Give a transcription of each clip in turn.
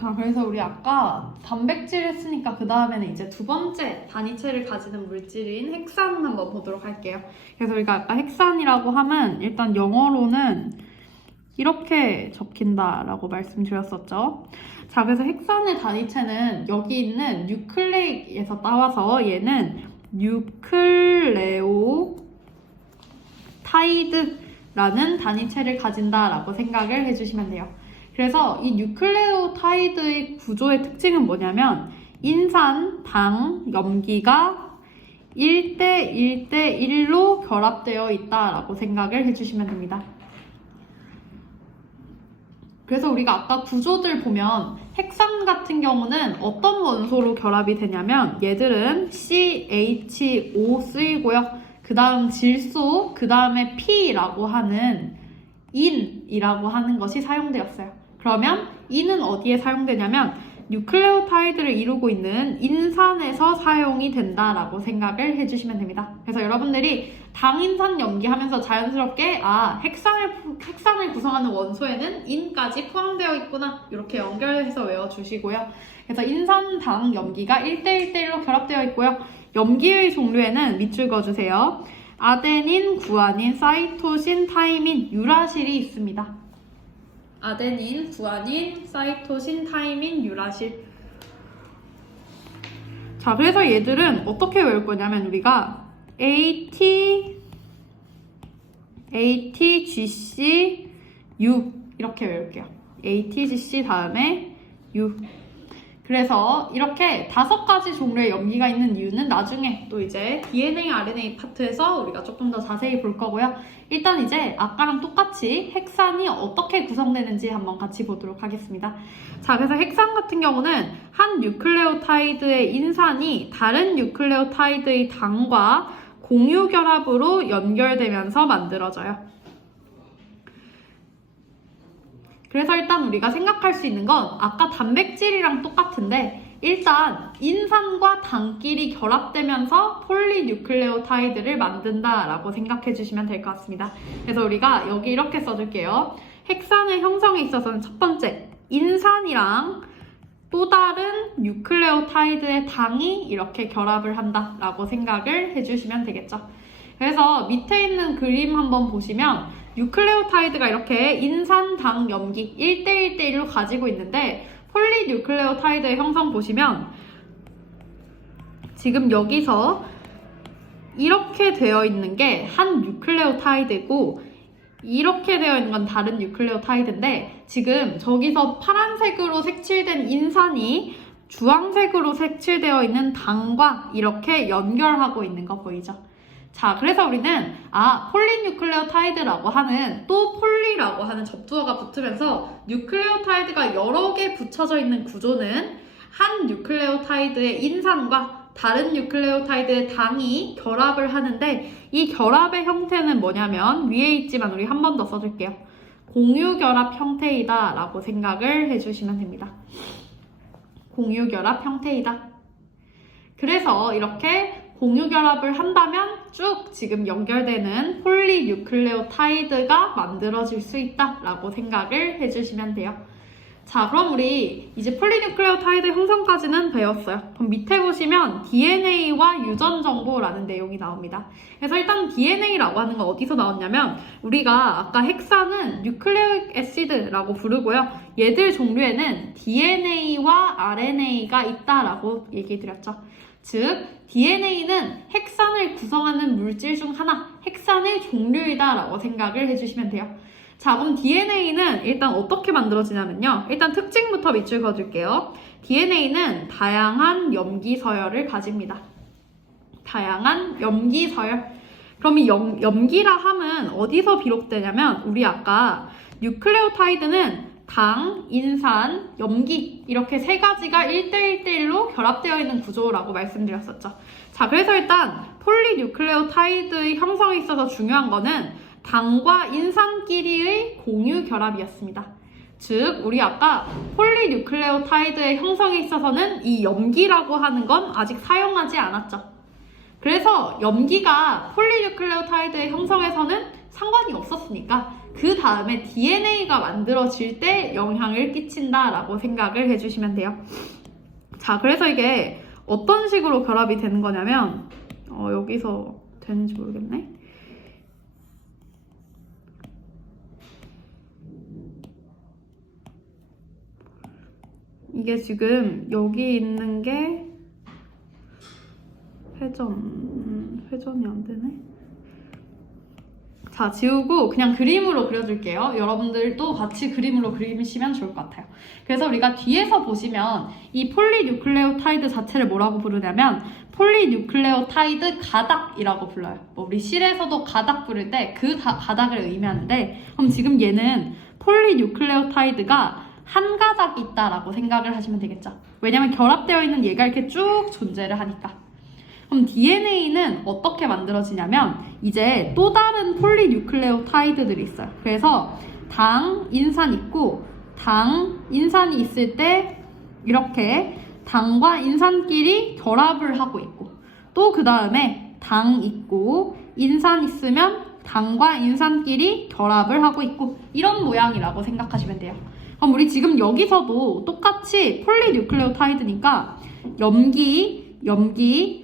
자, 그래서 우리 아까 단백질 했으니까 그 다음에는 이제 두 번째 단위체를 가지는 물질인 핵산 한번 보도록 할게요. 그래서 우리가 아까 핵산이라고 하면 일단 영어로는 이렇게 적힌다라고 말씀드렸었죠. 자, 그래서 핵산의 단위체는 여기 있는 뉴클레이에서 따와서 얘는 뉴클레오타이드라는 단위체를 가진다라고 생각을 해주시면 돼요. 그래서 이 뉴클레오타이드의 구조의 특징은 뭐냐면 인산, 당, 염기가 1대 1대 1로 결합되어 있다라고 생각을 해주시면 됩니다. 그래서 우리가 아까 구조들 보면 핵산 같은 경우는 어떤 원소로 결합이 되냐면 얘들은 CHO 쓰이고요. 그 다음 질소, 그 다음에 P라고 하는 인이라고 하는 것이 사용되었어요. 그러면 인은 어디에 사용되냐면 뉴클레오타이드를 이루고 있는 인산에서 사용이 된다라고 생각을 해주시면 됩니다. 그래서 여러분들이 당인산 염기하면서 자연스럽게 핵산을 구성하는 원소에는 인까지 포함되어 있구나 이렇게 연결해서 외워주시고요. 그래서 인산, 당, 염기가 1대 1대1로 결합되어 있고요. 염기의 종류에는 밑줄 그어주세요. 아데닌, 구아닌, 사이토신, 타이민, 유라실이 있습니다. 아데닌, 구아닌, 사이토신, 타이민, 유라실. 자, 그래서 얘들은 어떻게 외울 거냐면 우리가 ATGC, U 이렇게 외울게요. ATGC 다음에 U. 그래서 이렇게 5가지 종류의 염기가 있는 이유는 나중에 또 이제 DNA, RNA 파트에서 우리가 조금 더 자세히 볼 거고요. 일단 이제 아까랑 똑같이 핵산이 어떻게 구성되는지 한번 같이 보도록 하겠습니다. 자, 그래서 핵산 같은 경우는 한 뉴클레오타이드의 인산이 다른 뉴클레오타이드의 당과 공유 결합으로 연결되면서 만들어져요. 그래서 일단 우리가 생각할 수 있는 건 아까 단백질이랑 똑같은데 일단 인산과 당끼리 결합되면서 폴리뉴클레오타이드를 만든다라고 생각해 주시면 될 것 같습니다. 그래서 우리가 여기 이렇게 써줄게요. 핵산의 형성에 있어서는 첫 번째, 인산이랑 또 다른 뉴클레오타이드의 당이 이렇게 결합을 한다라고 생각을 해주시면 되겠죠. 그래서 밑에 있는 그림 한번 보시면 뉴클레오타이드가 이렇게 인산, 당, 염기 1대 1대 1로 가지고 있는데 폴리뉴클레오타이드의 형성 보시면 지금 여기서 이렇게 되어 있는 게 한 뉴클레오타이드고 이렇게 되어 있는 건 다른 뉴클레오타이드인데 지금 저기서 파란색으로 색칠된 인산이 주황색으로 색칠되어 있는 당과 이렇게 연결하고 있는 거 보이죠? 자, 그래서 우리는 폴리뉴클레오타이드라고 하는 또 폴리라고 하는 접두어가 붙으면서 뉴클레오타이드가 여러 개 붙여져 있는 구조는 한 뉴클레오타이드의 인산과 다른 뉴클레오타이드의 당이 결합을 하는데 이 결합의 형태는 뭐냐면 위에 있지만 우리 한 번 더 써줄게요. 공유결합 형태이다 라고 생각을 해주시면 됩니다. 공유결합 형태이다. 그래서 이렇게 공유결합을 한다면 쭉 지금 연결되는 폴리뉴클레오타이드가 만들어질 수 있다라고 생각을 해주시면 돼요. 자, 그럼 우리 이제 폴리뉴클레오타이드 형성까지는 배웠어요. 그럼 밑에 보시면 DNA와 유전 정보라는 내용이 나옵니다. 그래서 일단 DNA라고 하는 건 어디서 나왔냐면 우리가 아까 핵산은 뉴클레이크 애시드라고 부르고요. 얘들 종류에는 DNA와 RNA가 있다라고 얘기 드렸죠. 즉, DNA는 핵산을 구성하는 물질 중 하나, 핵산의 종류이다라고 생각을 해주시면 돼요. 자, 그럼 DNA는 일단 어떻게 만들어지냐면요. 일단 특징부터 밑줄 그어줄게요. DNA는 다양한 염기 서열을 가집니다. 다양한 염기 서열. 그럼 이 염기라 함은 어디서 비롯되냐면 우리 아까 뉴클레오타이드는 당, 인산, 염기 이렇게 3가지가 1대 1대 1로 결합되어 있는 구조라고 말씀드렸었죠. 자, 그래서 일단 폴리뉴클레오타이드의 형성에 있어서 중요한 거는 당과 인산끼리의 공유 결합이었습니다. 즉, 우리 아까 폴리뉴클레오타이드의 형성에 있어서는 이 염기라고 하는 건 아직 사용하지 않았죠. 그래서 염기가 폴리뉴클레오타이드의 형성에서는 상관이 없었으니까 그 다음에 DNA가 만들어질 때 영향을 끼친다라고 생각을 해주시면 돼요. 자, 그래서 이게 어떤 식으로 결합이 되는 거냐면 여기서 되는지 모르겠네. 이게 지금 여기 있는 게 회전이 안 되네. 자, 지우고 그냥 그림으로 그려줄게요. 여러분들도 같이 그림으로 그리시면 좋을 것 같아요. 그래서 우리가 뒤에서 보시면 이 폴리뉴클레오타이드 자체를 뭐라고 부르냐면 폴리뉴클레오타이드 가닥이라고 불러요. 우리 실에서도 가닥 부를 때 그 가닥을 의미하는데, 그럼 지금 얘는 폴리뉴클레오타이드가 한 가닥이 있다라고 생각을 하시면 되겠죠. 왜냐면 결합되어 있는 얘가 이렇게 쭉 존재를 하니까. 그럼 DNA는 어떻게 만들어지냐면 이제 또 다른 폴리뉴클레오타이드들이 있어요. 그래서 당, 인산 있고 당, 인산이 있을 때 이렇게 당과 인산끼리 결합을 하고 있고, 또 그 다음에 당 있고 인산 있으면 당과 인산끼리 결합을 하고 있고, 이런 모양이라고 생각하시면 돼요. 그럼 우리 지금 여기서도 똑같이 폴리뉴클레오타이드니까 염기들이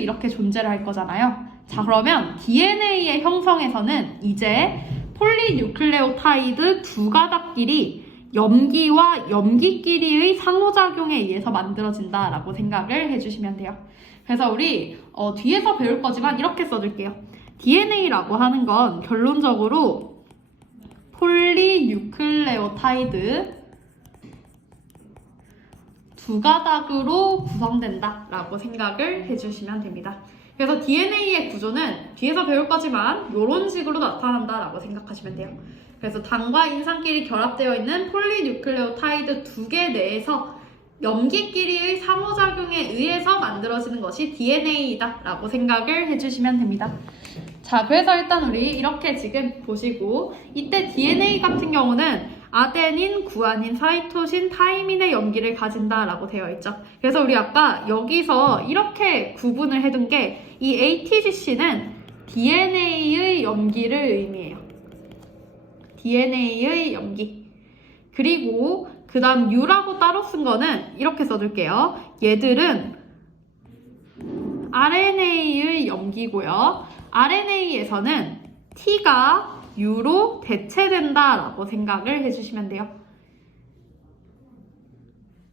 이렇게 존재를 할 거잖아요. 자, 그러면 DNA의 형성에서는 이제 폴리뉴클레오타이드 두 가닥끼리 염기와 염기끼리의 상호작용에 의해서 만들어진다라고 생각을 해주시면 돼요. 그래서 우리 뒤에서 배울 거지만 이렇게 써줄게요. DNA라고 하는 건 결론적으로 폴리뉴클레오타이드 두 가닥으로 구성된다라고 생각을 해주시면 됩니다. 그래서 DNA의 구조는 뒤에서 배울 거지만 이런 식으로 나타난다라고 생각하시면 돼요. 그래서 당과 인산끼리 결합되어 있는 폴리뉴클레오타이드 두 개 내에서 염기끼리의 상호작용에 의해서 만들어지는 것이 DNA이다라고 생각을 해주시면 됩니다. 자, 그래서 일단 우리 이렇게 지금 보시고, 이때 DNA 같은 경우는 아데닌, 구아닌, 사이토신, 타이민의 염기를 가진다라고 되어 있죠. 그래서 우리 아까 여기서 이렇게 구분을 해둔 게 이 ATGC는 DNA의 염기를 의미해요. DNA의 염기. 그리고 그 다음 U라고 따로 쓴 거는 이렇게 써둘게요. 얘들은 RNA의 염기고요. RNA에서는 T가 U로 대체된다라고 생각을 해주시면 돼요.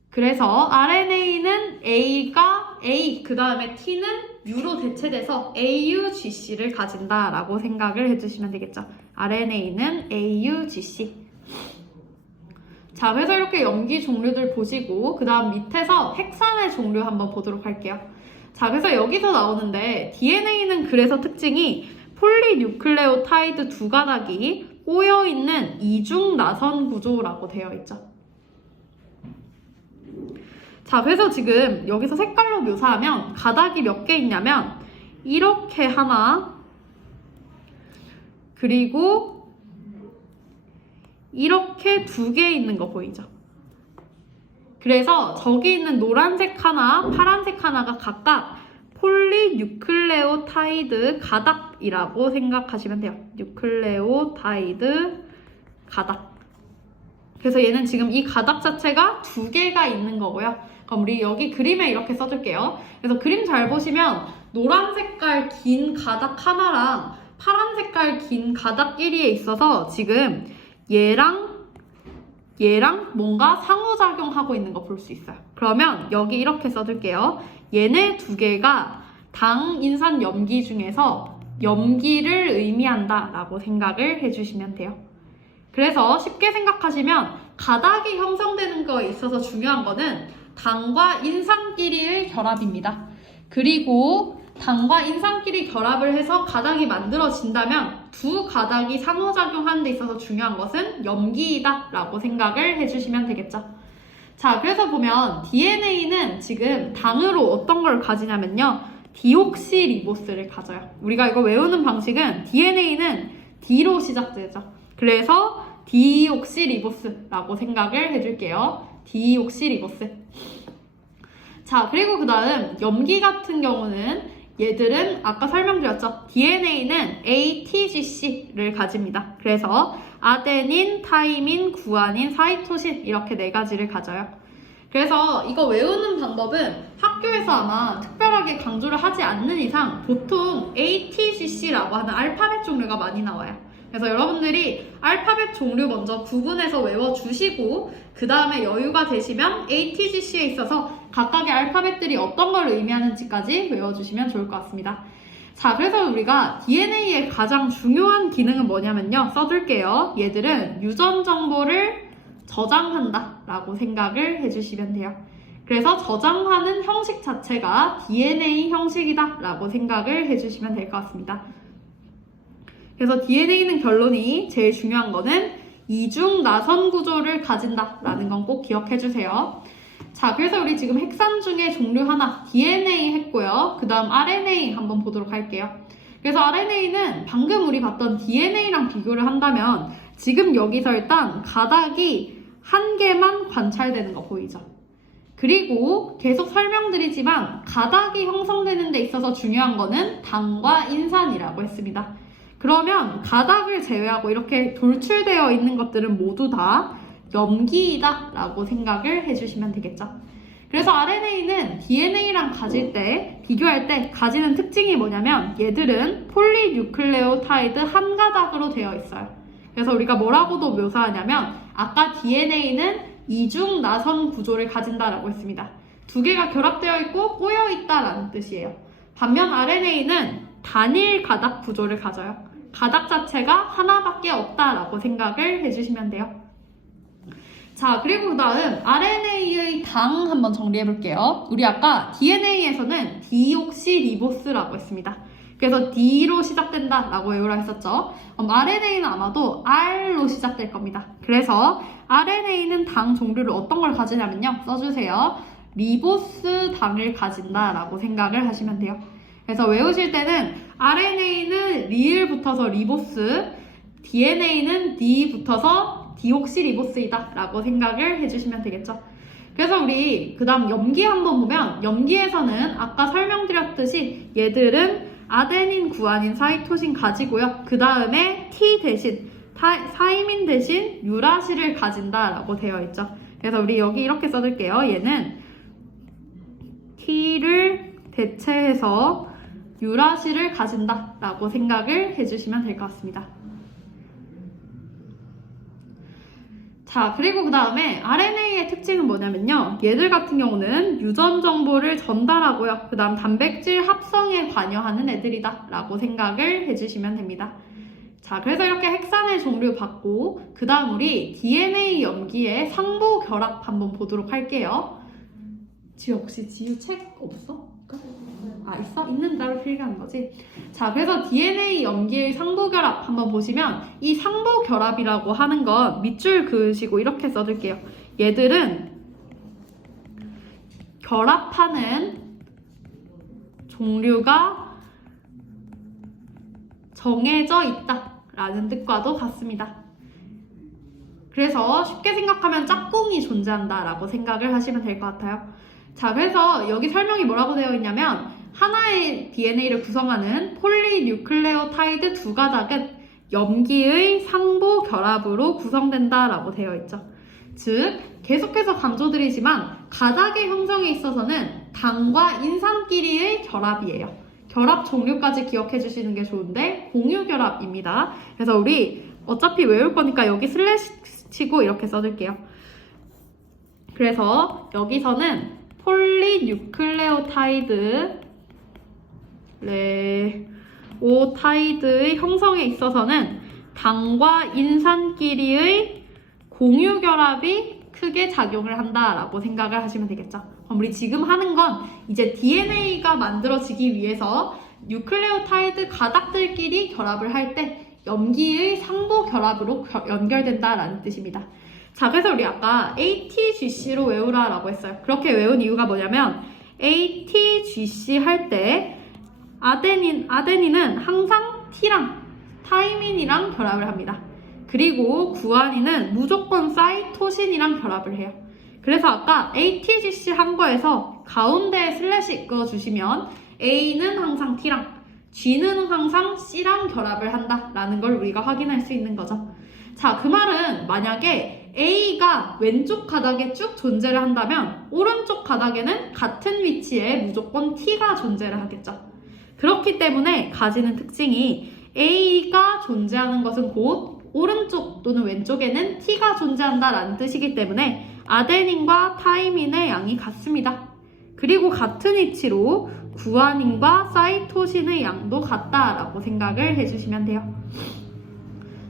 그래서 RNA는 A가 A, 그 다음에 T는 U로 대체돼서 AUGC를 가진다라고 생각을 해주시면 되겠죠. RNA는 AUGC. 자, 그래서 이렇게 염기 종류들 보시고 그 다음 밑에서 핵산의 종류 한번 보도록 할게요. 자, 그래서 여기서 나오는데 DNA는 그래서 특징이 폴리뉴클레오타이드 두 가닥이 꼬여있는 이중 나선 구조라고 되어 있죠. 자, 그래서 지금 여기서 색깔로 묘사하면 가닥이 몇 개 있냐면 이렇게 하나, 그리고 이렇게 두 개 있는 거 보이죠? 그래서 저기 있는 노란색 하나, 파란색 하나가 각각 폴리뉴클레오타이드 가닥이라고 생각하시면 돼요. 뉴클레오타이드 가닥. 그래서 얘는 지금 이 가닥 자체가 두 개가 있는 거고요. 그럼 우리 여기 그림에 이렇게 써줄게요. 그래서 그림 잘 보시면 노란 색깔 긴 가닥 하나랑 파란 색깔 긴 가닥끼리에 있어서 지금 얘랑 뭔가 상호작용하고 있는 거 볼 수 있어요. 그러면 여기 이렇게 써둘게요. 얘네 두 개가 당, 인산, 염기 중에서 염기를 의미한다라고 생각을 해주시면 돼요. 그래서 쉽게 생각하시면 가닥이 형성되는 거에 있어서 중요한 거는 당과 인산끼리의 결합입니다. 그리고 당과 인산끼리 결합을 해서 가닥이 만들어진다면 두 가닥이 상호작용하는 데 있어서 중요한 것은 염기이다 라고 생각을 해주시면 되겠죠. 자, 그래서 보면 DNA는 지금 당으로 어떤 걸 가지냐면요, 디옥시리보스를 가져요. 우리가 이거 외우는 방식은 DNA는 D로 시작되죠. 그래서 디옥시리보스라고 생각을 해줄게요. 디옥시리보스. 자, 그리고 그 다음 염기 같은 경우는 얘들은 아까 설명드렸죠. DNA는 ATGC를 가집니다. 그래서 아데닌, 타이민, 구아닌, 사이토신 이렇게 4가지를 가져요. 그래서 이거 외우는 방법은 학교에서 아마 특별하게 강조를 하지 않는 이상 보통 ATGC라고 하는 알파벳 종류가 많이 나와요. 그래서 여러분들이 알파벳 종류 먼저 구분해서 외워주시고 그 다음에 여유가 되시면 ATGC에 있어서 각각의 알파벳들이 어떤 걸 의미하는지까지 외워주시면 좋을 것 같습니다. 자, 그래서 우리가 DNA의 가장 중요한 기능은 뭐냐면요. 써둘게요. 얘들은 유전 정보를 저장한다 라고 생각을 해주시면 돼요. 그래서 저장하는 형식 자체가 DNA 형식이다 라고 생각을 해주시면 될 것 같습니다. 그래서 DNA는 결론이 제일 중요한 거는 이중 나선 구조를 가진다 라는 건 꼭 기억해 주세요. 자, 그래서 우리 지금 핵산 중에 종류 하나 DNA 했고요. 그 다음 RNA 한번 보도록 할게요. 그래서 RNA는 방금 우리 봤던 DNA랑 비교를 한다면 지금 여기서 일단 가닥이 한 개만 관찰되는 거 보이죠? 그리고 계속 설명드리지만 가닥이 형성되는 데 있어서 중요한 거는 당과 인산이라고 했습니다. 그러면 가닥을 제외하고 이렇게 돌출되어 있는 것들은 모두 다 염기이다 라고 생각을 해주시면 되겠죠. 그래서 RNA는 DNA랑 비교할 때 가지는 특징이 뭐냐면 얘들은 폴리뉴클레오타이드 한 가닥으로 되어 있어요. 그래서 우리가 뭐라고도 묘사하냐면 아까 DNA는 이중 나선 구조를 가진다라고 했습니다. 2개가 결합되어 있고 꼬여 있다라는 뜻이에요. 반면 RNA는 단일 가닥 구조를 가져요. 가닥 자체가 하나밖에 없다라고 생각을 해주시면 돼요. 자, 그리고 그 다음 RNA의 당 한번 정리해 볼게요. 우리 아까 DNA에서는 디옥시리보스라고 했습니다. 그래서 D로 시작된다 라고 외우라 했었죠. RNA는 아마도 R로 시작될 겁니다. 그래서 RNA는 당 종류를 어떤 걸 가지냐면요. 써주세요. 리보스 당을 가진다 라고 생각을 하시면 돼요. 그래서 외우실 때는 RNA는 리을 붙어서 리보스, DNA는 D 붙어서 디옥시리보스이다 라고 생각을 해주시면 되겠죠. 그래서 우리 그 다음 염기 한번 보면 염기에서는 아까 설명드렸듯이 얘들은 아데닌, 구아닌, 사이토신 가지고요. 그 다음에 T 대신 사이민 대신 유라시를 가진다 라고 되어 있죠. 그래서 우리 여기 이렇게 써둘게요. 얘는 T를 대체해서 유라시를 가진다 라고 생각을 해주시면 될 것 같습니다. 자, 그리고 그 다음에 RNA의 특징은 뭐냐면요. 얘들 같은 경우는 유전 정보를 전달하고요. 그 다음 단백질 합성에 관여하는 애들이다 라고 생각을 해주시면 됩니다. 자, 그래서 이렇게 핵산의 종류 봤고 그 다음 우리 DNA 염기의 상부 결합 한번 보도록 할게요. 지우 혹시 책 없어? 있어? 있는 대로 필기하는 거지? 자, 그래서 DNA 염기의 상부결합 한번 보시면 이 상부결합이라고 하는 건 밑줄 그으시고 이렇게 써둘게요. 얘들은 결합하는 종류가 정해져 있다 라는 뜻과도 같습니다. 그래서 쉽게 생각하면 짝꿍이 존재한다 라고 생각을 하시면 될 것 같아요. 자, 그래서 여기 설명이 뭐라고 되어 있냐면 하나의 DNA를 구성하는 폴리뉴클레오타이드 2가닥은 염기의 상부 결합으로 구성된다 라고 되어 있죠. 즉, 계속해서 강조드리지만 가닥의 형성에 있어서는 당과 인산끼리의 결합이에요. 결합 종류까지 기억해 주시는 게 좋은데 공유결합입니다. 그래서 우리 어차피 외울 거니까 여기 슬래시 치고 이렇게 써둘게요. 그래서 여기서는 폴리뉴클레오타이드 오타이드의 형성에 있어서는 당과 인산끼리의 공유결합이 크게 작용을 한다라고 생각을 하시면 되겠죠. 그럼 우리 지금 하는 건 이제 DNA가 만들어지기 위해서 뉴클레오타이드 가닥들끼리 결합을 할 때 염기의 상부 결합으로 연결된다라는 뜻입니다. 자, 그래서 우리 아까 ATGC로 외우라라고 했어요. 그렇게 외운 이유가 뭐냐면 ATGC 할 때 아데닌은 항상 T랑 타이민이랑 결합을 합니다. 그리고 구아닌은 무조건 사이토신이랑 결합을 해요. 그래서 아까 ATGC 한 거에서 가운데에 슬래시 그어주시면 A는 항상 T랑 G는 항상 C랑 결합을 한다라는 걸 우리가 확인할 수 있는 거죠. 자, 그 말은 만약에 A가 왼쪽 가닥에 쭉 존재를 한다면 오른쪽 가닥에는 같은 위치에 무조건 T가 존재를 하겠죠. 그렇기 때문에 가지는 특징이 A가 존재하는 것은 곧 오른쪽 또는 왼쪽에는 T가 존재한다라는 뜻이기 때문에 아데닌과 타이민의 양이 같습니다. 그리고 같은 위치로 구아닌과 사이토신의 양도 같다라고 생각을 해주시면 돼요.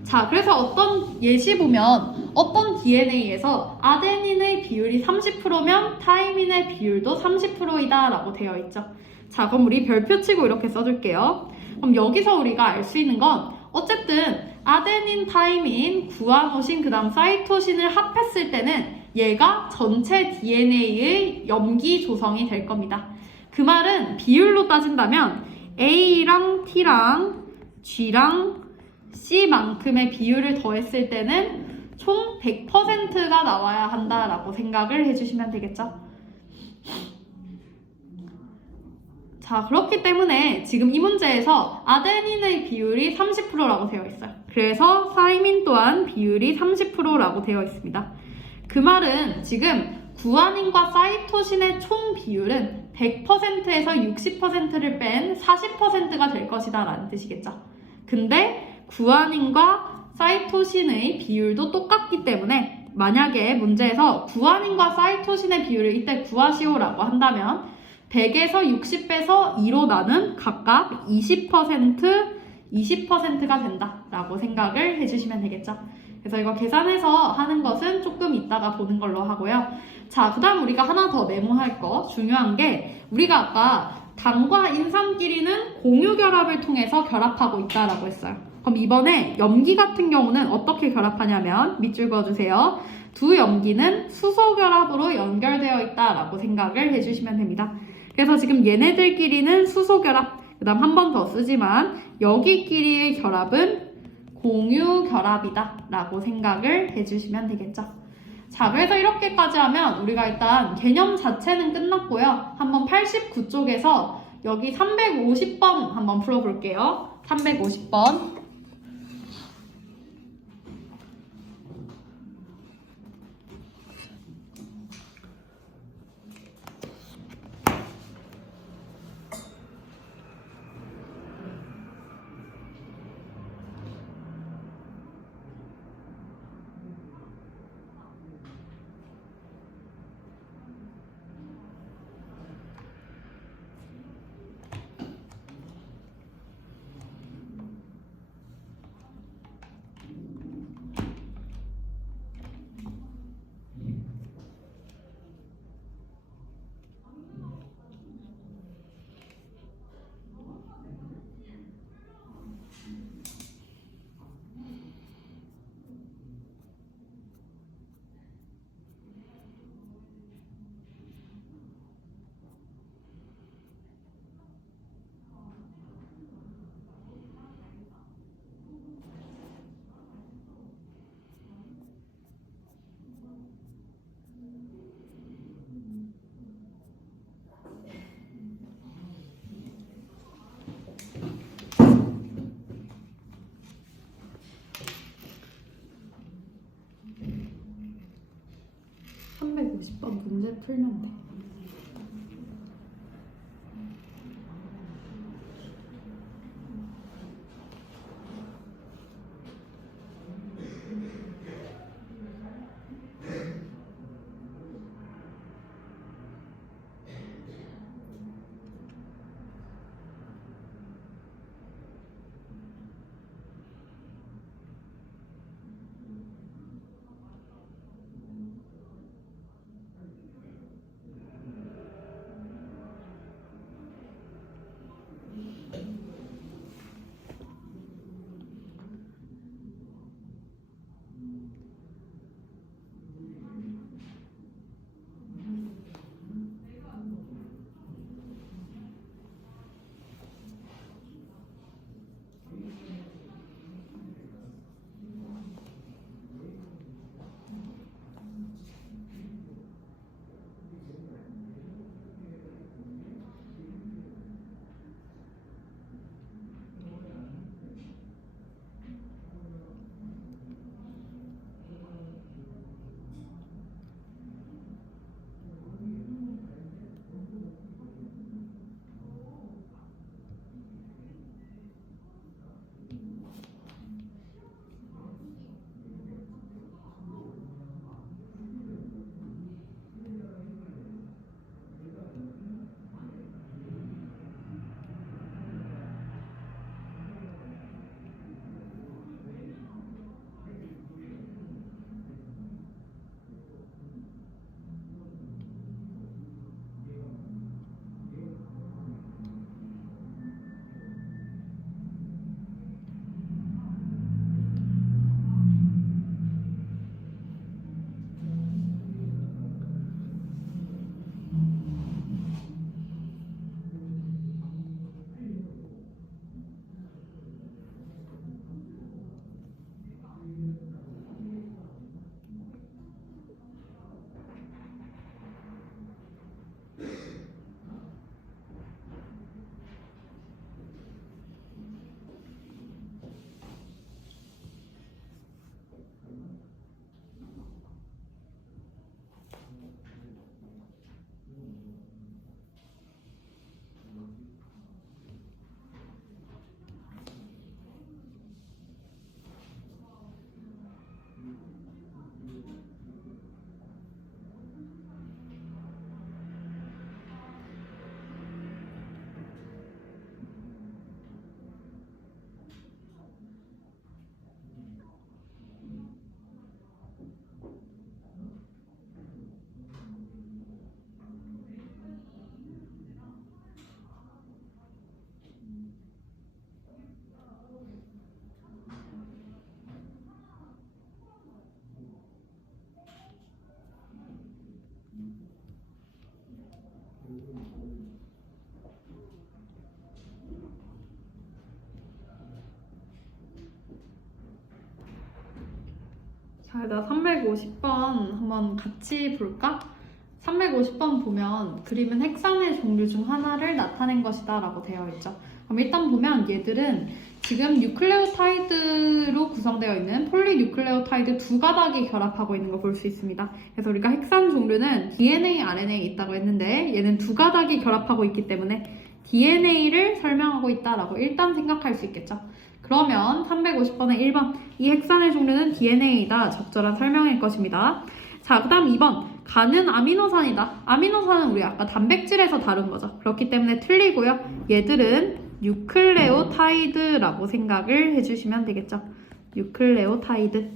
자, 그래서 어떤 예시 보면 어떤 DNA에서 아데닌의 비율이 30%면 타이민의 비율도 30%이다 라고 되어 있죠. 자, 그럼 우리 별표 치고 이렇게 써줄게요. 그럼 여기서 우리가 알 수 있는 건 어쨌든 아데닌, 타이민, 구아노신, 그 다음 사이토신을 합했을 때는 얘가 전체 DNA의 염기 조성이 될 겁니다. 그 말은 비율로 따진다면 A랑 T랑 G랑 C만큼의 비율을 더했을 때는 총 100%가 나와야 한다라고 생각을 해주시면 되겠죠. 자, 그렇기 때문에 지금 이 문제에서 아데닌의 비율이 30%라고 되어 있어요. 그래서 타이민 또한 비율이 30%라고 되어 있습니다. 그 말은 지금 구아닌과 사이토신의 총 비율은 100%에서 60%를 뺀 40%가 될 것이다 라는 뜻이겠죠. 근데 구아닌과 사이토신의 비율도 똑같기 때문에 만약에 문제에서 구아닌과 사이토신의 비율을 이때 구하시오라고 한다면 100에서 60 빼서 2로 나눈 각각 20%가 된다라고 생각을 해주시면 되겠죠. 그래서 이거 계산해서 하는 것은 조금 이따가 보는 걸로 하고요. 자, 그 다음 우리가 하나 더 메모할 거 중요한 게 우리가 아까 당과 인산끼리는 공유결합을 통해서 결합하고 있다라고 했어요. 그럼 이번에 염기 같은 경우는 어떻게 결합하냐면 밑줄 그어주세요. 두 염기는 수소결합으로 연결되어 있다라고 생각을 해주시면 됩니다. 그래서 지금 얘네들끼리는 수소결합, 그 다음 한 번 더 쓰지만 여기끼리의 결합은 공유결합이다 라고 생각을 해주시면 되겠죠. 자, 그래서 이렇게까지 하면 우리가 일단 개념 자체는 끝났고요. 한번 89쪽에서 여기 350번 한번 풀어볼게요. 350번. 문제 풀면 돼. 자, 일단 350번 한번 같이 볼까? 350번 보면 그림은 핵산의 종류 중 하나를 나타낸 것이다 라고 되어 있죠. 그럼 일단 보면 얘들은 지금 뉴클레오타이드로 구성되어 있는 폴리뉴클레오타이드 두 가닥이 결합하고 있는 걸 볼 수 있습니다. 그래서 우리가 핵산 종류는 DNA, RNA에 있다고 했는데 얘는 두 가닥이 결합하고 있기 때문에 DNA를 설명하고 있다라고 일단 생각할 수 있겠죠. 그러면 350번의 1번 이 핵산의 종류는 DNA이다. 적절한 설명일 것입니다. 자, 그 다음 2번 가는 아미노산이다. 아미노산은 우리 아까 단백질에서 다룬 거죠. 그렇기 때문에 틀리고요. 얘들은 뉴클레오타이드라고 생각을 해주시면 되겠죠. 뉴클레오타이드.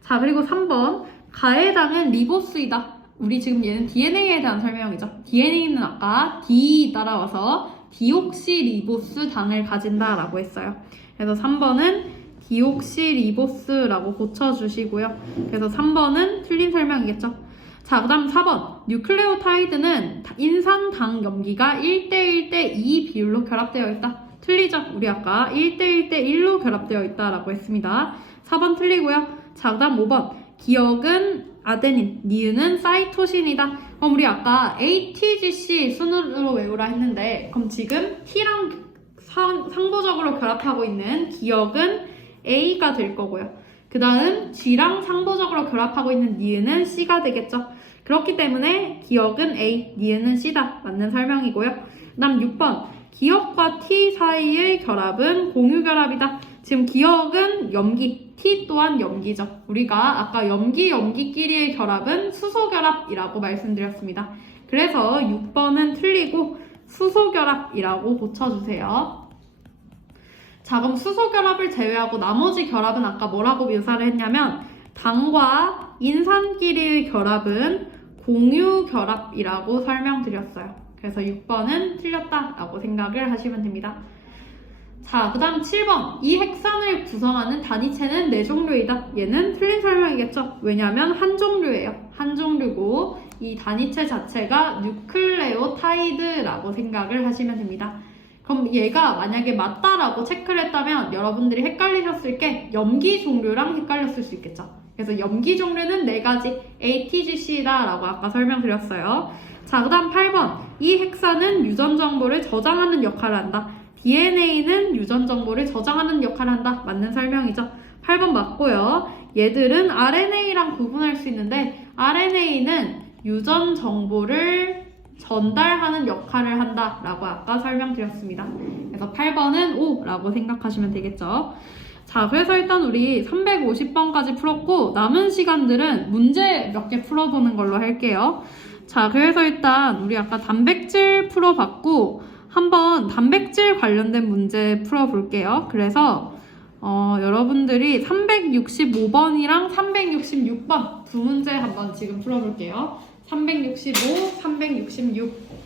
자, 그리고 3번 가의 당은 리보스이다. 우리 지금 얘는 DNA에 대한 설명이죠. DNA는 아까 D 따라와서 디옥시리보스 당을 가진다라고 했어요. 그래서 3번은 디옥시리보스라고 고쳐주시고요. 그래서 3번은 틀린 설명이겠죠. 자, 그 다음 4번 뉴클레오타이드는 인산당 염기가 1대1대2 비율로 결합되어 있다. 틀리죠? 우리 아까 1대1대1로 결합되어 있다라고 했습니다. 4번 틀리고요. 자, 그 다음 5번 기억은 아데닌, 니은은 사이토신이다. 그럼 우리 아까 ATGC 순으로 외우라 했는데 그럼 지금 T랑 상보적으로 결합하고 있는 기억은 A가 될 거고요. 그 다음 G랑 상보적으로 결합하고 있는 니은은 C가 되겠죠. 그렇기 때문에 기억은 A, 니은은 C다. 맞는 설명이고요. 그 다음 6번 기억과 T 사이의 결합은 공유결합이다. 지금 기억은 염기, T 또한 염기죠. 우리가 아까 염기끼리의 결합은 수소결합이라고 말씀드렸습니다. 그래서 6번은 틀리고 수소결합이라고 고쳐주세요. 자, 그럼 수소결합을 제외하고 나머지 결합은 아까 뭐라고 묘사를 했냐면 당과 인산끼리의 결합은 공유결합이라고 설명드렸어요. 그래서 6번은 틀렸다라고 생각을 하시면 됩니다. 자, 그 다음 7번 이 핵산을 구성하는 단위체는 4종류이다. 얘는 틀린 설명이겠죠. 왜냐하면 한 종류예요. 한 종류고 이 단위체 자체가 뉴클레오타이드라고 생각을 하시면 됩니다. 그럼 얘가 만약에 맞다라고 체크를 했다면 여러분들이 헷갈리셨을 게 염기 종류랑 헷갈렸을 수 있겠죠. 그래서 염기 종류는 4가지 ATGC다 라고 아까 설명드렸어요. 자, 그 다음 8번 이 핵산은 유전 정보를 저장하는 역할을 한다. DNA는 유전 정보를 저장하는 역할을 한다. 맞는 설명이죠. 8번 맞고요. 얘들은 RNA랑 구분할 수 있는데 RNA는 유전 정보를 전달하는 역할을 한다라고 아까 설명드렸습니다. 그래서 8번은 O라고 생각하시면 되겠죠. 자, 그래서 일단 우리 350번까지 풀었고 남은 시간들은 문제 몇 개 풀어보는 걸로 할게요. 자, 그래서 일단 우리 아까 단백질 풀어봤고 한번 단백질 관련된 문제 풀어볼게요. 그래서 여러분들이 365번이랑 366번 두 문제 한번 지금 풀어볼게요. 365, 366.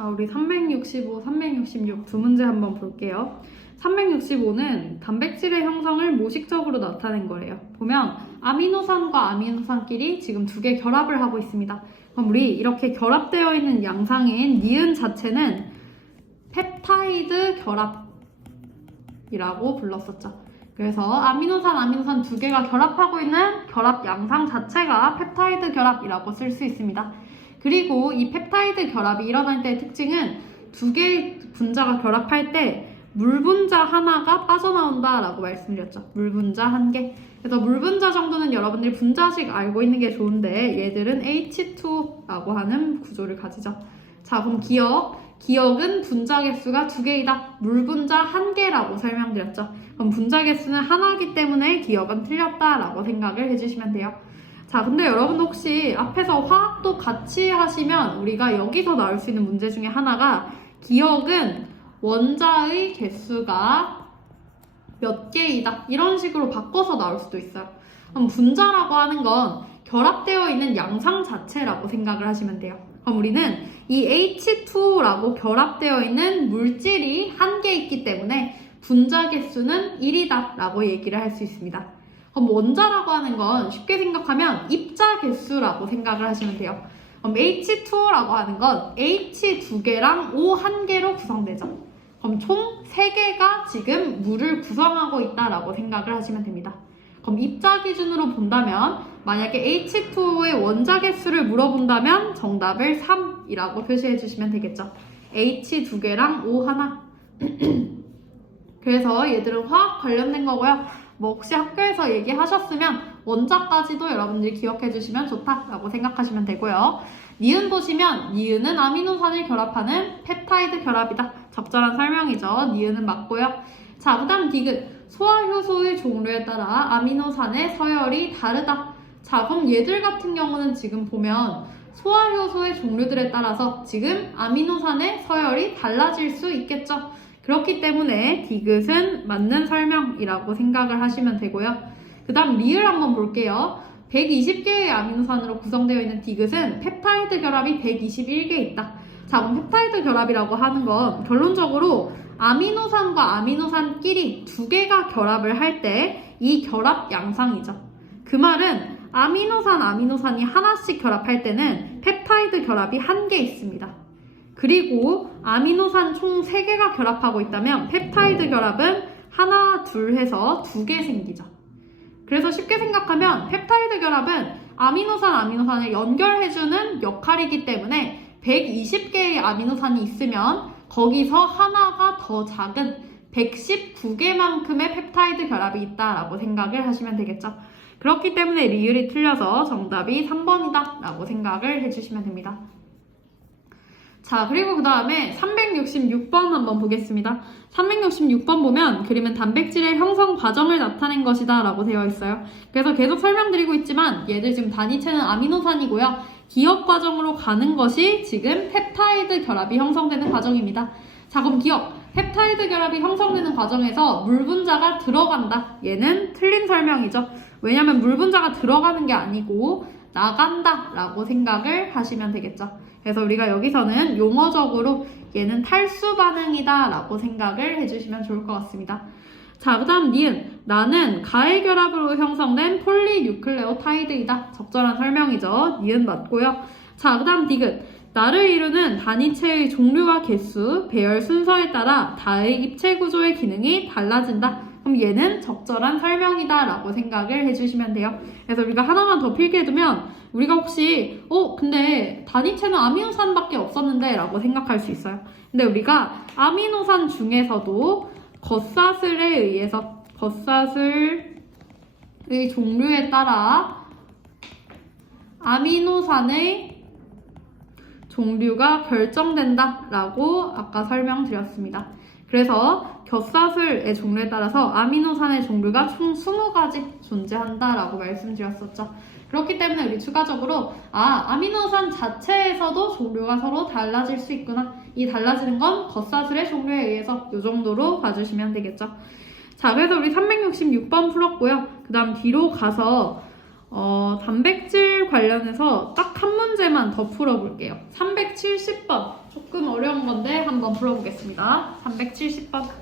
자, 우리 365, 366 두 문제 한번 볼게요. 365는 단백질의 형성을 모식적으로 나타낸 거래요. 보면 아미노산과 아미노산끼리 지금 두 개 결합을 하고 있습니다. 그럼 우리 이렇게 결합되어 있는 양상인 니은 자체는 펩타이드 결합이라고 불렀었죠. 그래서 아미노산 두 개가 결합하고 있는 결합 양상 자체가 펩타이드 결합이라고 쓸 수 있습니다. 그리고 이 펩타이드 결합이 일어날 때의 특징은 두 개의 분자가 결합할 때 물 분자 하나가 빠져나온다 라고 말씀드렸죠. 물 분자 한 개. 그래서 물 분자 정도는 여러분들이 분자식 알고 있는 게 좋은데 얘들은 H2라고 하는 구조를 가지죠. 자, 그럼 기억은 분자 개수가 두 개이다. 물 분자 한 개라고 설명드렸죠. 그럼 분자 개수는 하나이기 때문에 기억은 틀렸다라고 생각을 해주시면 돼요. 자, 근데 여러분 혹시 앞에서 화학도 같이 하시면 우리가 여기서 나올 수 있는 문제 중에 하나가 기억은 원자의 개수가 몇 개이다. 이런 식으로 바꿔서 나올 수도 있어요. 그럼 분자라고 하는 건 결합되어 있는 양상 자체라고 생각을 하시면 돼요. 그럼 우리는 이 H2라고 결합되어 있는 물질이 한 개 있기 때문에 분자 개수는 1이다 라고 얘기를 할 수 있습니다. 그럼 원자라고 하는 건 쉽게 생각하면 입자 개수라고 생각을 하시면 돼요. 그럼 H2라고 하는 건 H 2개랑 O 1개로 구성되죠. 그럼 총 3개가 지금 물을 구성하고 있다라고 생각을 하시면 됩니다. 그럼 입자 기준으로 본다면 만약에 H2O의 원자 개수를 물어본다면 정답을 3이라고 표시해 주시면 되겠죠. H 2개랑 O 하나. 그래서 얘들은 화학 관련된 거고요. 뭐 혹시 학교에서 얘기하셨으면 원자까지도 여러분들이 기억해 주시면 좋다라고 생각하시면 되고요. 니은 보시면 니은은 아미노산을 결합하는 펩타이드 결합이다. 적절한 설명이죠. 니은은 맞고요. 자, 그 다음 디귿. 소화효소의 종류에 따라 아미노산의 서열이 다르다. 자, 그럼 얘들 같은 경우는 지금 보면 소화효소의 종류들에 따라서 지금 아미노산의 서열이 달라질 수 있겠죠. 그렇기 때문에 디귿은 맞는 설명이라고 생각을 하시면 되고요. 그 다음 리을 한번 볼게요. 120개의 아미노산으로 구성되어 있는 디귿은 펩타이드 결합이 121개 있다. 자, 그럼 펩타이드 결합이라고 하는 건 결론적으로 아미노산과 아미노산끼리 두 개가 결합을 할 때 이 결합 양상이죠. 그 말은 아미노산이 하나씩 결합할 때는 펩타이드 결합이 한 개 있습니다. 그리고 아미노산 총 3개가 결합하고 있다면 펩타이드 결합은 하나, 둘 해서 2개 생기죠. 그래서 쉽게 생각하면 펩타이드 결합은 아미노산을 연결해주는 역할이기 때문에 120개의 아미노산이 있으면 거기서 하나가 더 작은 119개만큼의 펩타이드 결합이 있다라고 생각을 하시면 되겠죠. 그렇기 때문에 리을이 틀려서 정답이 3번이다 라고 생각을 해주시면 됩니다. 자, 그리고 그 다음에 366번 한번 보겠습니다. 366번 보면 그림은 단백질의 형성 과정을 나타낸 것이다 라고 되어 있어요. 그래서 계속 설명드리고 있지만 얘들 지금 단위체는 아미노산이고요. 기억 과정으로 가는 것이 지금 펩타이드 결합이 형성되는 과정입니다. 자, 그럼 기억. 펩타이드 결합이 형성되는 과정에서 물 분자가 들어간다. 얘는 틀린 설명이죠. 왜냐면 물 분자가 들어가는 게 아니고 나간다 라고 생각을 하시면 되겠죠. 그래서 우리가 여기서는 용어적으로 얘는 탈수 반응이다 라고 생각을 해주시면 좋을 것 같습니다. 자, 그 다음 니은. 나는 가해 결합으로 형성된 폴리뉴클레오타이드이다. 적절한 설명이죠. 니은 맞고요. 자, 그 다음 디귿. 나를 이루는 단위체의 종류와 개수, 배열 순서에 따라 다의 입체 구조의 기능이 달라진다. 그럼 얘는 적절한 설명이다 라고 생각을 해주시면 돼요. 그래서 우리가 하나만 더 필기해두면 우리가 혹시 근데 단위체는 아미노산밖에 없었는데 라고 생각할 수 있어요. 근데 우리가 아미노산 중에서도 겉사슬의 종류에 따라 아미노산의 종류가 결정된다 라고 아까 설명드렸습니다. 그래서 겹사슬의 종류에 따라서 아미노산의 종류가 총 20가지 존재한다 라고 말씀드렸었죠. 그렇기 때문에 우리 추가적으로 아미노산 자체에서도 종류가 서로 달라질 수 있구나. 이 달라지는 건 겉사슬의 종류에 의해서 이 정도로 봐주시면 되겠죠. 자, 그래서 우리 366번 풀었고요. 그 다음 뒤로 가서 단백질 관련해서 딱 한 문제만 더 풀어볼게요. 370번. 조금 어려운 건데 한번 풀어보겠습니다. 370번.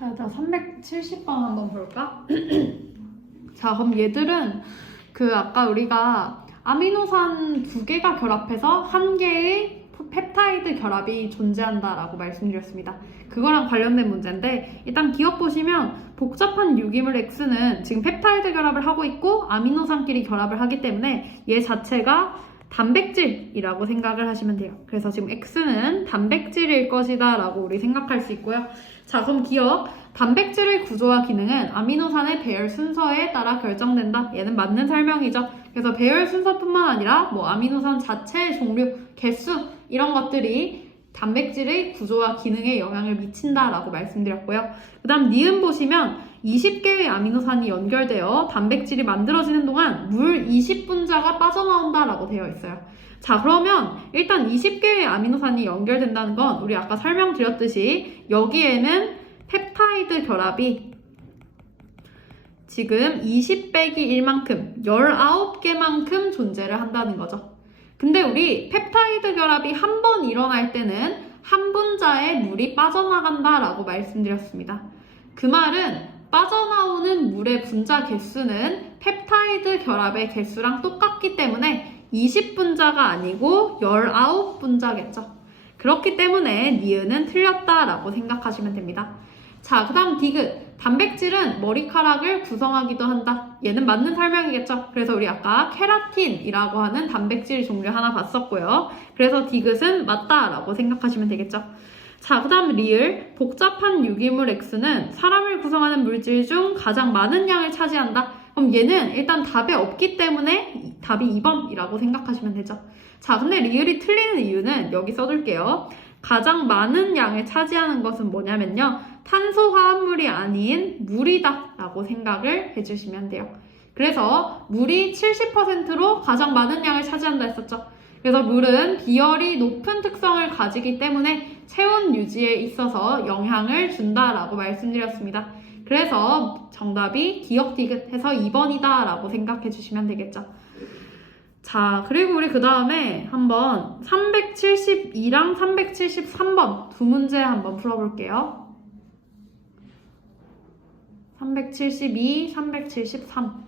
자, 일단 370번 한번 볼까? 자, 그럼 얘들은 아까 우리가 아미노산 2개가 결합해서 1개의 펩타이드 결합이 존재한다라고 말씀드렸습니다. 그거랑 관련된 문제인데 일단 기억 보시면 복잡한 유기물 X는 지금 펩타이드 결합을 하고 있고 아미노산끼리 결합을 하기 때문에 얘 자체가 단백질이라고 생각을 하시면 돼요. 그래서 지금 X는 단백질일 것이다 라고 우리 생각할 수 있고요. 자, 그럼 기억, 단백질의 구조와 기능은 아미노산의 배열 순서에 따라 결정된다. 얘는 맞는 설명이죠. 그래서 배열 순서뿐만 아니라 뭐 아미노산 자체의 종류, 개수 이런 것들이 단백질의 구조와 기능에 영향을 미친다라고 말씀드렸고요. 그 다음 니은 보시면 20개의 아미노산이 연결되어 단백질이 만들어지는 동안 물 20분자가 빠져나온다라고 되어 있어요. 자, 그러면 일단 20개의 아미노산이 연결된다는 건 우리 아까 설명드렸듯이 여기에는 펩타이드 결합이 지금 20 빼기 1만큼 19개만큼 존재를 한다는 거죠. 근데 우리 펩타이드 결합이 한 번 일어날 때는 한 분자에 물이 빠져나간다라고 말씀드렸습니다. 그 말은 빠져나오는 물의 분자 개수는 펩타이드 결합의 개수랑 똑같기 때문에 20분자가 아니고 19분자겠죠. 그렇기 때문에 니은은 틀렸다라고 생각하시면 됩니다. 자, 그 다음 디귿. 단백질은 머리카락을 구성하기도 한다. 얘는 맞는 설명이겠죠. 그래서 우리 아까 케라틴이라고 하는 단백질 종류 하나 봤었고요. 그래서 디귿은 맞다라고 생각하시면 되겠죠. 자, 그 다음 리을. 복잡한 유기물 X는 사람을 구성하는 물질 중 가장 많은 양을 차지한다. 그럼 얘는 일단 답에 없기 때문에 답이 2번이라고 생각하시면 되죠. 자, 근데 리을이 틀리는 이유는 여기 써둘게요. 가장 많은 양을 차지하는 것은 뭐냐면요. 탄소화합물이 아닌 물이다 라고 생각을 해주시면 돼요. 그래서 물이 70%로 가장 많은 양을 차지한다 했었죠. 그래서 물은 비열이 높은 특성을 가지기 때문에 체온 유지에 있어서 영향을 준다라고 말씀드렸습니다. 그래서 정답이 기억 디귿 해서 2번이다 라고 생각해 주시면 되겠죠. 자, 그리고 우리 그 다음에 한번 372랑 373번 두 문제 한번 풀어볼게요. 372, 373.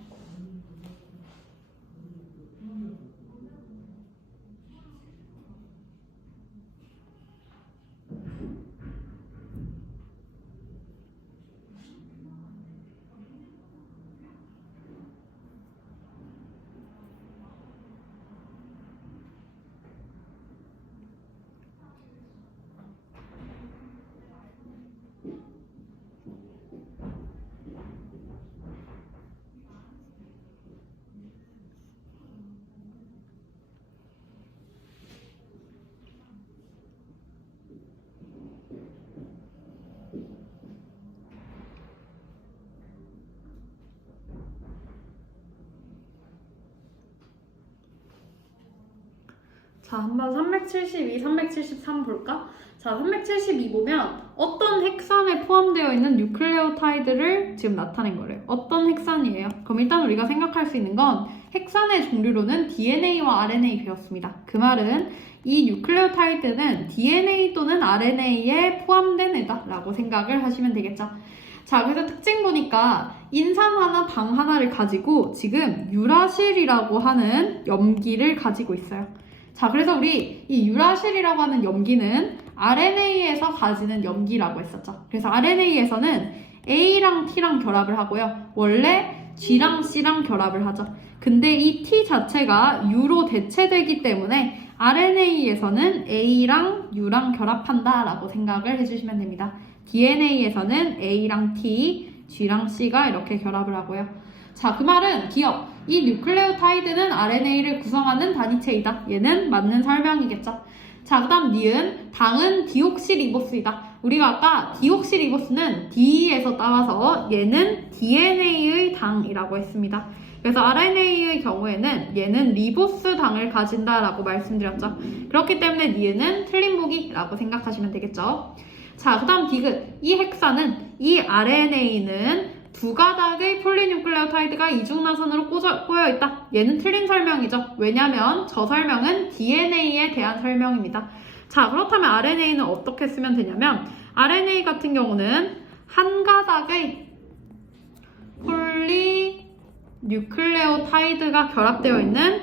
자, 한번 372, 373 볼까? 자, 372 보면 어떤 핵산에 포함되어 있는 뉴클레오타이드를 지금 나타낸 거래요. 어떤 핵산이에요? 그럼 일단 우리가 생각할 수 있는 건 핵산의 종류로는 DNA와 RNA 배웠습니다. 그 말은 이 뉴클레오타이드는 DNA 또는 RNA에 포함된 애다라고 생각을 하시면 되겠죠. 자, 그래서 특징 보니까 인산 하나, 당 하나를 가지고 지금 유라실이라고 하는 염기를 가지고 있어요. 자, 그래서 우리 이 유라실이라고 하는 염기는 RNA에서 가지는 염기라고 했었죠. 그래서 RNA에서는 A랑 T랑 결합을 하고요. 원래 G랑 C랑 결합을 하죠. 근데 이 T 자체가 U로 대체되기 때문에 RNA에서는 A랑 U랑 결합한다 라고 생각을 해주시면 됩니다. DNA에서는 A랑 T, G랑 C가 이렇게 결합을 하고요. 자, 그 말은 기억. 이 뉴클레오타이드는 RNA를 구성하는 단위체이다. 얘는 맞는 설명이겠죠. 자, 그 다음 니은. 당은 디옥시리보스이다. 우리가 아까 디옥시리보스는 D에서 따와서 얘는 DNA의 당이라고 했습니다. 그래서 RNA의 경우에는 얘는 리보스 당을 가진다라고 말씀드렸죠. 그렇기 때문에 니은은 틀린 보기라고 생각하시면 되겠죠. 자, 그 다음 디귿. 이 핵산은 이 RNA는 두 가닥의 폴리뉴클레오타이드가 이중나선으로 꼬여있다. 얘는 틀린 설명이죠. 왜냐면 저 설명은 DNA에 대한 설명입니다. 자, 그렇다면 RNA는 어떻게 쓰면 되냐면 RNA 같은 경우는 한 가닥의 폴리뉴클레오타이드가 결합되어 있는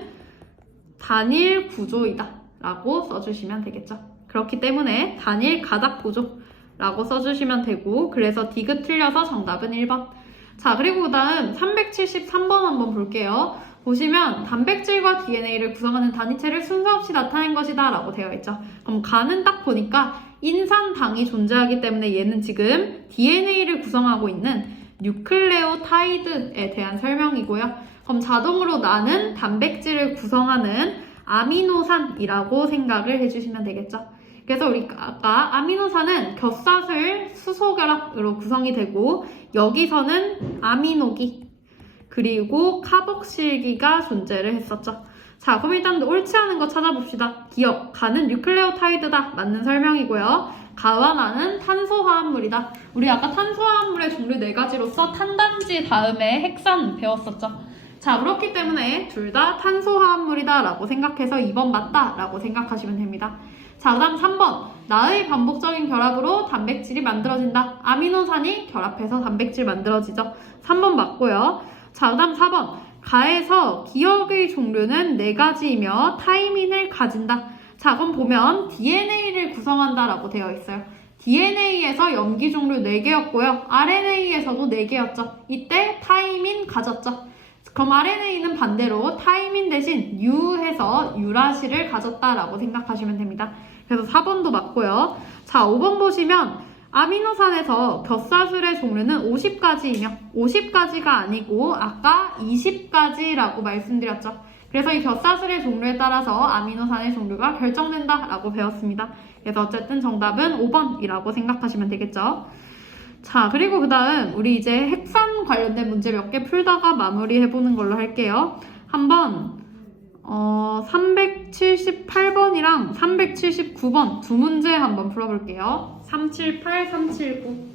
단일 구조이다 라고 써주시면 되겠죠. 그렇기 때문에 단일 가닥 구조라고 써주시면 되고, 그래서 디귿 틀려서 정답은 1번. 자, 그리고 그 다음 373번 한번 볼게요. 보시면 단백질과 DNA를 구성하는 단위체를 순서 없이 나타낸 것이다 라고 되어 있죠. 그럼 가는 딱 보니까 인산당이 존재하기 때문에 얘는 지금 DNA를 구성하고 있는 뉴클레오타이드에 대한 설명이고요. 그럼 자동으로 나는 단백질을 구성하는 아미노산이라고 생각을 해주시면 되겠죠. 그래서 우리 아까 아미노산은 겹사슬 수소결합으로 구성이 되고, 여기서는 아미노기 그리고 카복실기가 존재를 했었죠. 자, 그럼 일단 옳지 않은 거 찾아봅시다. 기억, 가는 뉴클레오타이드다. 맞는 설명이고요. 가와 나는 탄소화합물이다. 우리 아까 탄소화합물의 종류 4가지로서 탄단지 다음에 핵산 배웠었죠. 자, 그렇기 때문에 둘 다 탄소화합물이다 라고 생각해서 2번 맞다 라고 생각하시면 됩니다. 자, 그 다음 3번. 나의 반복적인 결합으로 단백질이 만들어진다. 아미노산이 결합해서 단백질 만들어지죠. 3번 맞고요. 자, 그 다음 4번. 가에서 기억의 종류는 4가지이며 타이민을 가진다. 자, 그럼 보면 DNA를 구성한다라고 되어 있어요. DNA에서 염기 종류 4개였고요. RNA에서도 4개였죠. 이때 타이민 가졌죠. 그럼 RNA는 반대로 타이민 대신 U해서 유라실을 가졌다라고 생각하시면 됩니다. 그래서 4번도 맞고요. 자, 5번 보시면 아미노산에서 겹사슬의 종류는 50가지이며 50가지가 아니고 아까 20가지라고 말씀드렸죠. 그래서 이 겹사슬의 종류에 따라서 아미노산의 종류가 결정된다라고 배웠습니다. 그래서 어쨌든 정답은 5번이라고 생각하시면 되겠죠. 자, 그리고 그 다음 우리 이제 핵산 관련된 문제 몇 개 풀다가 마무리해보는 걸로 할게요. 한번 378번이랑 379번 두 문제 한번 풀어볼게요. 378, 379.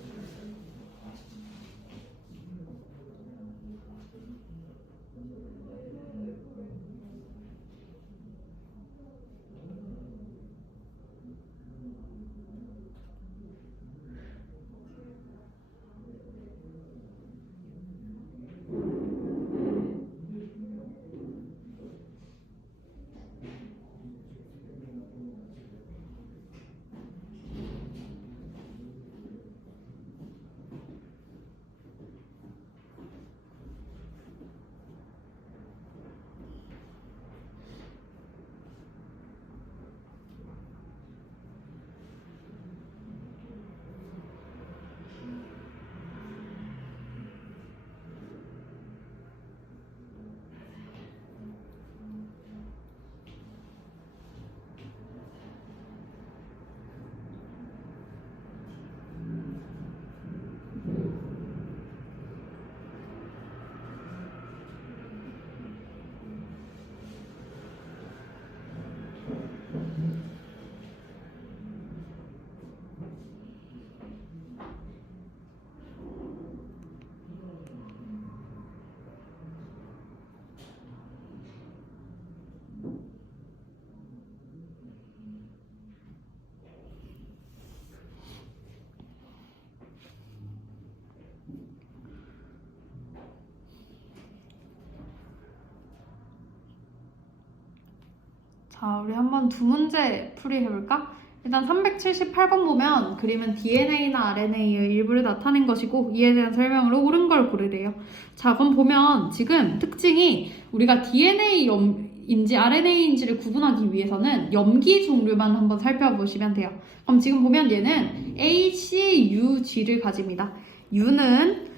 자, 우리 한번 두 문제 풀이해볼까? 일단 378번 보면 그림은 DNA나 RNA의 일부를 나타낸 것이고 이에 대한 설명으로 옳은 걸 고르래요. 자, 그럼 보면 지금 특징이 우리가 DNA인지 RNA인지를 구분하기 위해서는 염기 종류만 한번 살펴보시면 돼요. 그럼 지금 보면 얘는 ACUG를 가집니다. U는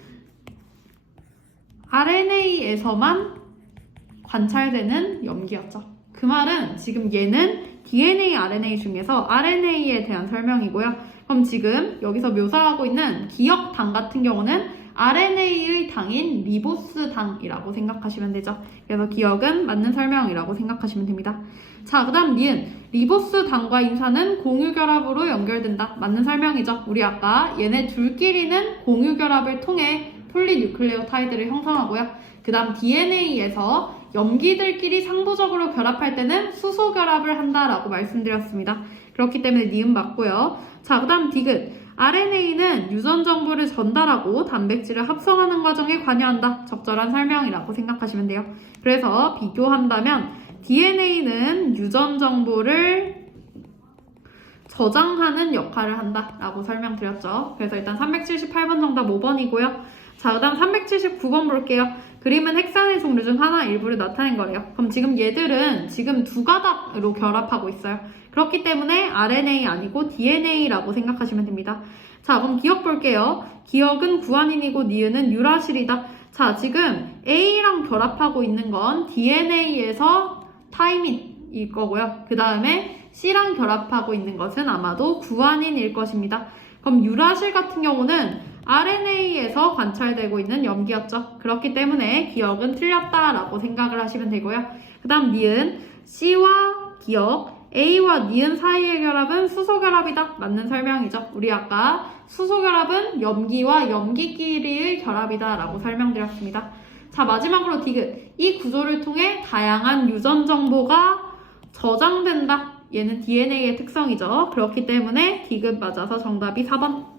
RNA에서만 관찰되는 염기였죠. 그 말은 지금 얘는 DNA, RNA 중에서 RNA에 대한 설명이고요. 그럼 지금 여기서 묘사하고 있는 기억당 같은 경우는 RNA의 당인 리보스 당이라고 생각하시면 되죠. 그래서 기억은 맞는 설명이라고 생각하시면 됩니다. 자, 그 다음 니은. 리보스 당과 인산은 공유결합으로 연결된다. 맞는 설명이죠. 우리 아까 얘네 둘끼리는 공유결합을 통해 폴리뉴클레오타이드를 형성하고요. 그 다음 DNA에서 염기들끼리 상부적으로 결합할 때는 수소 결합을 한다라고 말씀드렸습니다. 그렇기 때문에 니은 맞고요. 자, 그 다음 디귿. RNA는 유전 정보를 전달하고 단백질을 합성하는 과정에 관여한다. 적절한 설명이라고 생각하시면 돼요. 그래서 비교한다면 DNA는 유전 정보를 저장하는 역할을 한다라고 설명드렸죠. 그래서 일단 378번 정답 5번이고요. 자, 그 다음 379번 볼게요. 그림은 핵산의 종류 중 하나 일부를 나타낸 거예요. 그럼 지금 얘들은 지금 두 가닥으로 결합하고 있어요. 그렇기 때문에 RNA 아니고 DNA라고 생각하시면 됩니다. 자, 그럼 기억 볼게요. 기억은 구아닌이고 니은은 유라실이다. 자, 지금 A랑 결합하고 있는 건 DNA에서 타이민일 거고요. 그 다음에 C랑 결합하고 있는 것은 아마도 구아닌일 것입니다. 그럼 유라실 같은 경우는 RNA에서 관찰되고 있는 염기였죠. 그렇기 때문에 기억은 틀렸다라고 생각을 하시면 되고요. 그 다음 니은, C와 기억, A와 니은 사이의 결합은 수소결합이다. 맞는 설명이죠. 우리 아까 수소결합은 염기와 염기끼리의 결합이다 라고 설명드렸습니다. 자, 마지막으로 디귿. 이 구조를 통해 다양한 유전 정보가 저장된다. 얘는 DNA의 특성이죠. 그렇기 때문에 디귿 맞아서 정답이 4번.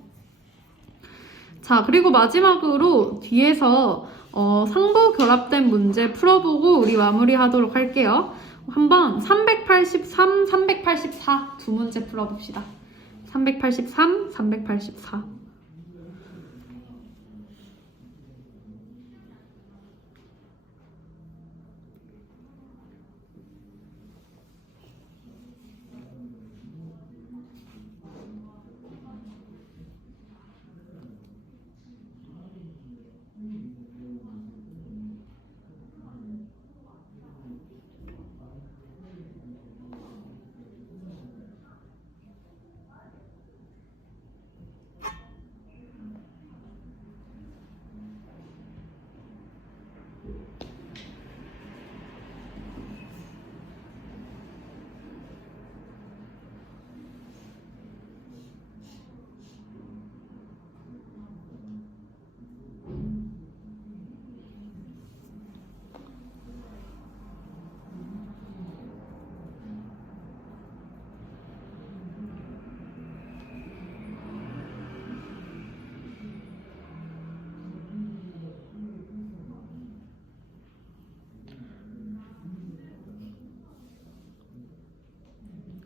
자, 그리고 마지막으로 뒤에서 상부 결합된 문제 풀어보고 우리 마무리하도록 할게요. 한번 383, 384 두 문제 풀어봅시다. 383, 384.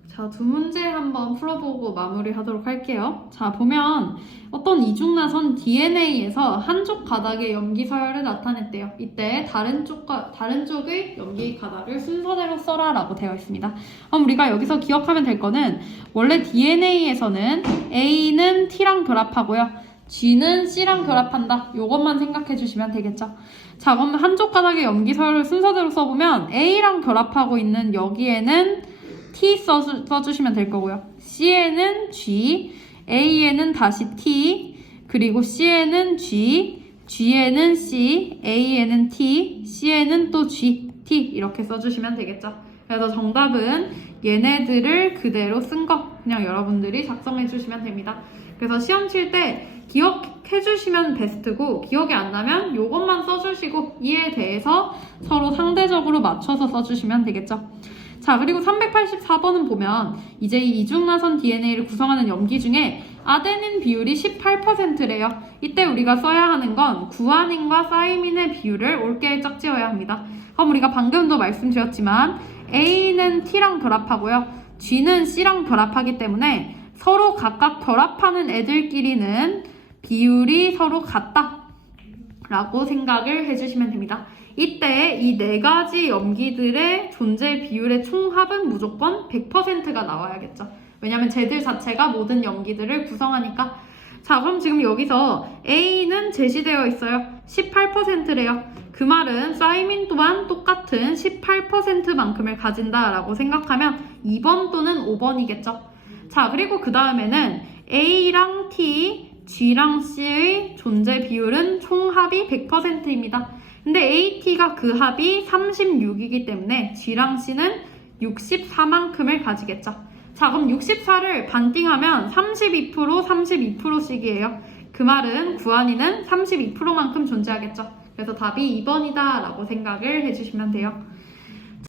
자, 두 문제 한번 풀어보고 마무리하도록 할게요. 자, 보면 어떤 이중나선 DNA에서 한쪽 가닥의 염기 서열을 나타냈대요. 이때 다른 쪽의 염기 가닥을 순서대로 써라 라고 되어 있습니다. 그럼 우리가 여기서 기억하면 될 거는 원래 DNA에서는 A는 T랑 결합하고요. G는 C랑 결합한다. 이것만 생각해 주시면 되겠죠. 자, 그럼 한쪽 가닥의 염기 서열을 순서대로 써보면 A랑 결합하고 있는 여기에는 T 써주시면 될 거고요. C에는 G, A에는 다시 T, 그리고 C에는 G, G에는 C, A에는 T, C에는 또 G, T 이렇게 써주시면 되겠죠. 그래서 정답은 얘네들을 그대로 쓴 거 그냥 여러분들이 작성해 주시면 됩니다. 그래서 시험 칠 때 기억해 주시면 베스트고 기억이 안 나면 이것만 써주시고 이에 대해서 서로 상대적으로 맞춰서 써주시면 되겠죠. 자, 그리고 384번은 보면 이제 이 이중나선 DNA를 구성하는 염기 중에 아데닌 비율이 18%래요. 이때 우리가 써야 하는 건 구아닌과 사이민의 비율을 옳게 짝지어야 합니다. 그럼 우리가 방금도 말씀드렸지만 A는 T랑 결합하고요. G는 C랑 결합하기 때문에 서로 각각 결합하는 애들끼리는 비율이 서로 같다 라고 생각을 해주시면 됩니다. 이때 이 네 가지 염기들의 존재 비율의 총합은 무조건 100%가 나와야겠죠. 왜냐면 쟤들 자체가 모든 염기들을 구성하니까. 자, 그럼 지금 여기서 A는 제시되어 있어요. 18%래요. 그 말은 사이민 또한 똑같은 18%만큼을 가진다라고 생각하면 2번 또는 5번이겠죠. 자, 그리고 그 다음에는 A랑 T, G랑 C의 존재 비율은 총합이 100%입니다. 근데 AT가 그 합이 36이기 때문에 G랑 C는 64만큼을 가지겠죠. 자, 그럼 64를 반띵하면 32%, 32%씩이에요. 그 말은 구한이는 32%만큼 존재하겠죠. 그래서 답이 2번이다 라고 생각을 해주시면 돼요.